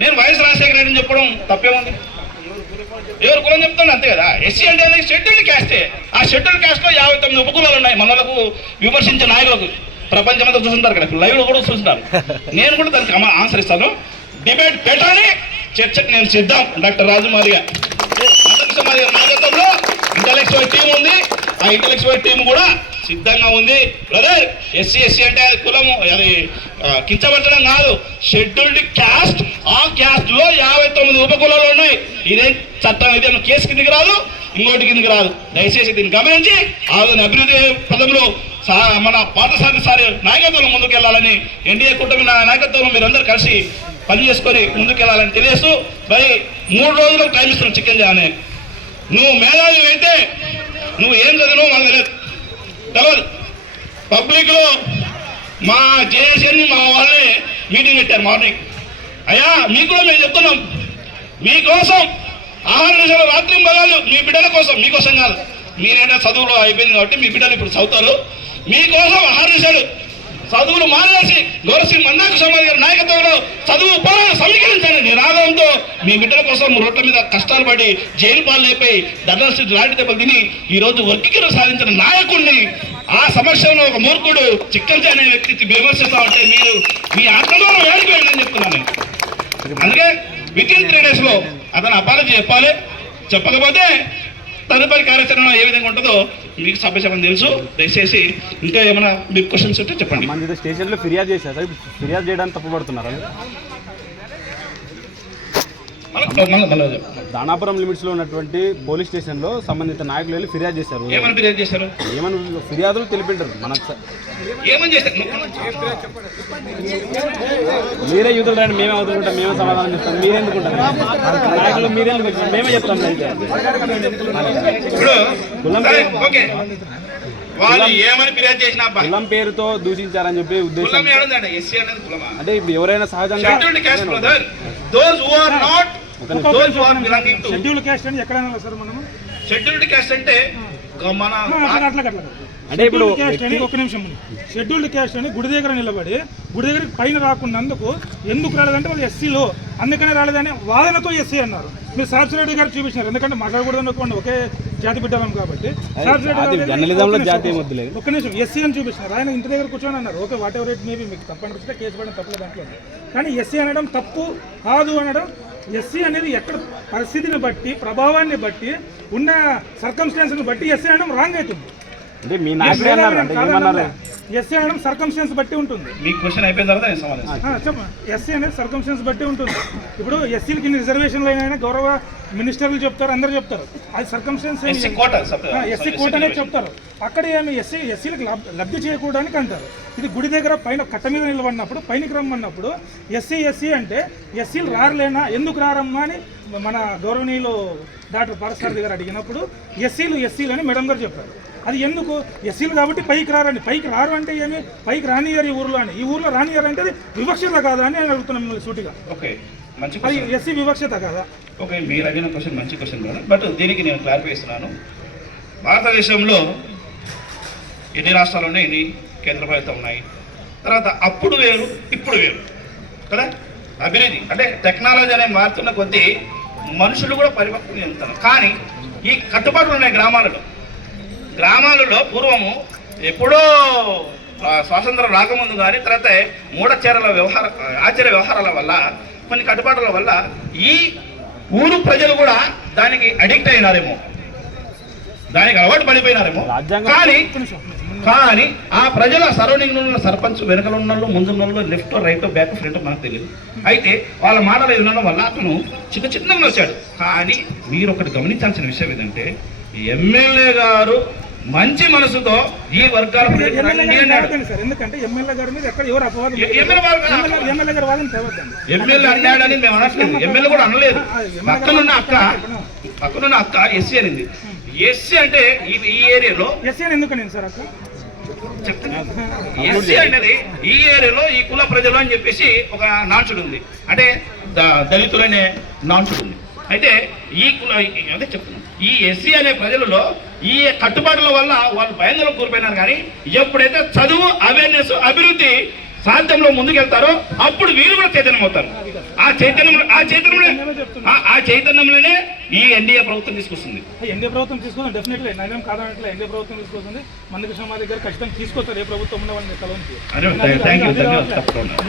నేను వైఎస్ రాజశేఖర రెడ్డి చెప్పడం తప్పేముంది? ఎవరు కులం చెప్తాను అంతే కదా. ఎస్సీ అంటే అనేది షెడ్యూల్డ్ క్యాస్టే. ఆ షెడ్యూల్డ్ క్యాస్ట్లో యాభై తొమ్మిది ఉపకులాలు ఉన్నాయి. మనలకు విమర్శించే నాయకులకు ప్రపంచమంతా చూస్తుంటారు ఇక్కడ లైవ్లో కూడా చూస్తున్నారు నేను కూడా దానికి అమ- ఆన్సర్ ఇస్తాను. డిబేట్ పెట్టాలి. చర్చకు నేను సిద్ధం. డాక్టర్ రాజుమారిగా గారి నాయకత్వంలో ఇంటలెక్చువల్ టీం ఉంది. ఆ ఇంటలెక్చువల్ టీం కూడా సిద్ధంగా ఉంది. బ్రదర్ ఎస్సీ ఎస్సీ అంటే అది కులము అది కించబట్టడం కాదు. షెడ్యూల్డ్ క్యాస్ట్ ఆ క్యాస్ట్లో యాభై తొమ్మిది ఉపకులాలు ఉన్నాయి. ఇదే చట్టం ఇదేం కేసు కిందకి రాదు ఇంకోటి కిందకి రాదు. దయచేసి దీన్ని గమనించి ఆదిని అభివృద్ధి పదంలో మన పాఠశాల సారి నాయకత్వంలో ముందుకెళ్ళాలని ఎన్డీఏ కూటమి నా నాయకత్వంలో మీరందరూ కలిసి పని చేసుకొని ముందుకెళ్ళాలని తెలియస్తూ మరి మూడు రోజులకు టైం ఇస్తున్నాం చికెన్ జానే. నువ్వు మేధావి అయితే నువ్వు ఏం చదివినావు మనకు తెలియదు తెలియదు పబ్లిక్లో మా జేఎస్ఎన్ మా వాళ్ళే మీటింగ్ పెట్టారు మార్నింగ్. అయ్యా మీకు కూడా మేము చెప్తున్నాం. మీకోసం ఆహార నిషాలు రాత్రి బలాలు మీ బిడ్డల కోసం మీకోసం కాదు. మీరైనా చదువులో అయిపోయింది కాబట్టి మీ బిడ్డలు ఇప్పుడు చదువుతారు. మీకోసం ఆహార నిశాలు చదువులు మానేసి గౌరవసింగ్ మన్నాకు సమాధి గారి నాయకత్వంలో చదువు పోరాడు సమీకరించండి. నినాదంతో మీ బిడ్డల కోసం రోడ్ల మీద కష్టాలు పడి జైలు పాలైపోయి ధర్నా స్థితి లాంటి దెబ్బలు తిని ఈరోజు వర్గీకరణ సాధించిన నాయకుడిని ఆ సమస్యలో ఒక మూర్ఖుడు చిక్కన్ అనే వ్యక్తి విమర్శిస్తా ఉంటే మీరు మీ ఆత్మగౌరవం ఏడిపోయింది. వికెన్ త్రీ డేస్లో అతను అపాలజీ చెప్పాలి. చెప్పకపోతే తదుపరి కార్యాచరణ ఏ విధంగా ఉంటుందో మీకు సభ్యసభం తెలుసు. దయచేసి ఇంకా ఏమైనా మీకు క్వశ్చన్స్ ఉంటే చెప్పండి. మన స్టేషన్లో ఫిర్యాదు చేశారు ఫిర్యాదు చేయడానికి తప్పుపడుతున్నారు. దానాపురం లిమిట్స్లో ఉన్నటువంటి పోలీస్ స్టేషన్లో సంబంధిత నాయకులు వెళ్ళి ఫిర్యాదు చేశారు. ఏమని ఫిర్యాదు చేశారు? ఏమని ఫిర్యాదులు తెలిపింటారు మనకు మీరే యూతులు రండి మేమే వదులుకుంటాం మేమే సమాధానం చెప్తాం. మీరే ఎందుకుంటారు నాయకులు మీరే మేమే చెప్తాం వాళ్ళు ఏమని ఫిర్యాదు చేసినా కులం పేరుతో దూషించారని చెప్పి ఉద్దేశం అంటే ఇప్పుడు ఎవరైనా సహజంగా those who are not schedule caste అని ఎక్కడ అనాలి సార్ మనము? షెడ్యూల్డ్ క్యాస్ట్ అంటే మన ఇప్పుడు షెడ్యూల్డ్ క్యాస్ట్ అని ఒక నిమిషం. షెడ్యూల్డ్ క్యాస్ట్ అని గుడి దగ్గర నిలబడి గుడి దగ్గర పైన రాకున్నందుకు ఎందుకు రాలేదంటే వాళ్ళు ఎస్సీలో. అందుకనే రాలేదని వాదనతో ఎస్సీ అన్నారు. మీరు సాక్షి రెడ్డి గారు చూపించారు ఎందుకంటే మాట్లాడకూడదు అనుకోండి ఒకే జాతి బిడ్డలం కాబట్టి. ఒక్క నిమిషం, జాతి ఏం వద్దులేదు. ఒక్క నిమిషం. ఎస్సీ అని చూపించినారు. ఆయన ఇంటి దగ్గర కూర్చొని అన్నారు. Okay whatever it maybe మీకు తప్పు అనిపిస్తే కేసు పడడం తప్పలేదు దాంట్లో. కానీ ఎస్సీ అనడం తప్పు కాదు అనడం ఎస్సీ అనేది ఎక్కడ పరిస్థితిని బట్టి ప్రభావాన్ని బట్టి ఉన్న సర్కంస్టాన్స్ని బట్టి ఎస్సీ అనడం రాంగ్ అవుతుంది. అంటే మీ నాయకుడే అన్నారు అంటే ఏమన్నారు? ఎస్సీ అనడం సర్కమ్స్టాన్స్ బట్టి ఉంటుంది. మీ క్వశ్చన్ అయిపోయిన తర్వాత నేను సమాధానం చెప్ప. ఎస్సీ అనేది సర్కమ్స్టాన్స్ బట్టి ఉంటుంది. ఇప్పుడు ఎస్సీలకి ఇన్ని రిజర్వేషన్లు అయినా గౌరవ మినిస్టర్లు చెప్తారు అందరు చెప్తారు. అది circumstances SC quota SC court అనేది చెప్తారు. అక్కడ ఏమి ఎస్సీ ఎస్సీలకు లబ్- లబ్ధి చేయకూడడానికి అంటారు. ఇది గుడి దగ్గర పైన కట్ట మీద నిలబడినప్పుడు పైనకి రమ్మన్నప్పుడు ఎస్సీ ఎస్సీ అంటే ఎస్సీలు రారులేనా? ఎందుకు రారమ్మా అని మన గౌరవనీయులు డాక్టర్ పారసార్ దగ్గర అడిగినప్పుడు ఎస్సీలు ఎస్సీలు అని మేడం గారు చెప్పారు. అది ఎందుకు? ఎస్సీలు కాబట్టి పైకి రారండి. పైకి రారు అంటే ఏమి? పైకి రానియరు ఈ ఊర్లో అని. ఈ ఊర్లో రానియరు అంటే అది వివక్షత కాదా అని నేను అడుగుతున్నాను మిమ్మల్ని సూటిగా. ఓకే మంచి అది ఎస్సీ వివక్షత కాదా? ఓకే మీరు అడిగిన క్వశ్చన్ మంచి క్వశ్చన్ కదా. బట్ దీనికి నేను క్లారిఫై ఇస్తున్నాను భారతదేశంలో ఎన్ని రాష్ట్రాలు ఉన్నాయి? ఎన్ని కేంద్ర ప్రభుత్వం ఉన్నాయి? తర్వాత అప్పుడు వేరు ఇప్పుడు వేరు. కదా? అభివృద్ధి అంటే టెక్నాలజీ అనేది మారుతున్న కొద్దీ మనుషులు కూడా పరిపక్వం చెందుతున్నారు. కానీ ఈ కట్టుబాట్లు ఉన్నాయి గ్రామాలలో. గ్రామాలలో పూర్వము ఎప్పుడో స్వాతంత్రం రాకముందు కానీ తర్వాత మూఢచారాల వ్యవహార ఆచార వ్యవహారాల వల్ల కొన్ని కట్టుబాట్ల వల్ల ఈ ఊరు ప్రజలు కూడా దానికి అడిక్ట్ అయినారేమో. దానికి అలవాటు పడిపోయినారేమో. కానీ కానీ ఆ ప్రజల సరౌండింగ్ ఉన్న సర్పంచ్ వెనకల ఉన్న వాళ్ళు ముందు ఉన్న లెఫ్ట్ రైట్ బ్యాక్ ఫ్రంట్ మనకు తెలియదు అయితే వాళ్ళ మాటలు వినడం వల్ల అతను చిన్న చిన్నగా వచ్చాడు. కానీ మీరు ఒకటి గమనించాల్సిన విషయం ఏంటంటే ఎమ్మెల్యే గారు మంచి మనసుతో ఈ వర్గాల ఎందుకంటే ఎమ్మెల్యే గారి మీద ఎక్కడ ఎవరు అపవాదం ఎ- ఎమ్మెల్యే వారు కాదు. ఎమ్మెల్యే- ఎమ్మెల్యే గారి వాదన తేవద్దండి. ఎమ్మెల్యే అన్నాడని మేము అనట్లేదు. ఎమ్మెల్యే కూడా అనలేదు. పక్కనున్న అక్క పక్కనున్న అక్క ఎస్సీ అనింది. ఎస్సీ అంటే ఈ ఏరియాలో ఎస్సీ అని ఎందుకని సార్ అక్కడ ఎస్సీ అనేది ఈ ఏరియాలో ఈ కుల ప్రజలు అని చెప్పేసి ఒక నాన్సుడు ఉంది. అంటే ద- దళితులనే నాన్సుడు ఉంది. అయితే ఈ కుల అదే చెప్తున్నాను. ఈ ఎస్సీ అనే ప్రజలలో ఈ కట్టుబాట్ల వల్ల వాళ్ళు భయంకరం కోల్పోయినారు కానీ ఎప్పుడైతే చదువు అవేర్నెస్ అభివృద్ధి సాధ్యంలో ముందుకెళ్తారో అప్పుడు వీళ్ళు కూడా చైతన్యం అవుతారు ఆ చైతన్యం ఆ చైతన్యంలో ఆ- ఆ చైతన్యంలోనే ఈ ఎన్డీఏ ప్రభుత్వం తీసుకొస్తుంది. ఎన్డీ ప్రభుత్వం తీసుకుందాం డెఫినెట్లీ నేనేం కాదనట్లే ఎన్డీ ప్రభుత్వం తీసుకొస్తుంది. మందకృష్ణ మా దగ్గర ఖచ్చితంగా తీసుకొస్తారు ఏ ప్రభుత్వం ఉన్న వాళ్ళని.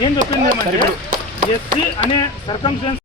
నేను చెప్పింది ఎస్సీ అనే సర్కంస్టెన్స్